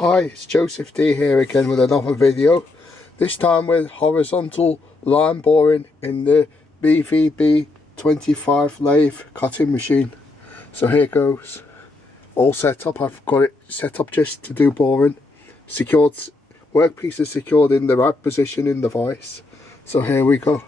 Hi, it's Joseph D here again with another video. This time with horizontal line boring in the BVB 25 lathe cutting machine. So here goes. All set up. I've got it set up just to do boring. Secured, workpiece is secured in the right position in the vise. So here we go.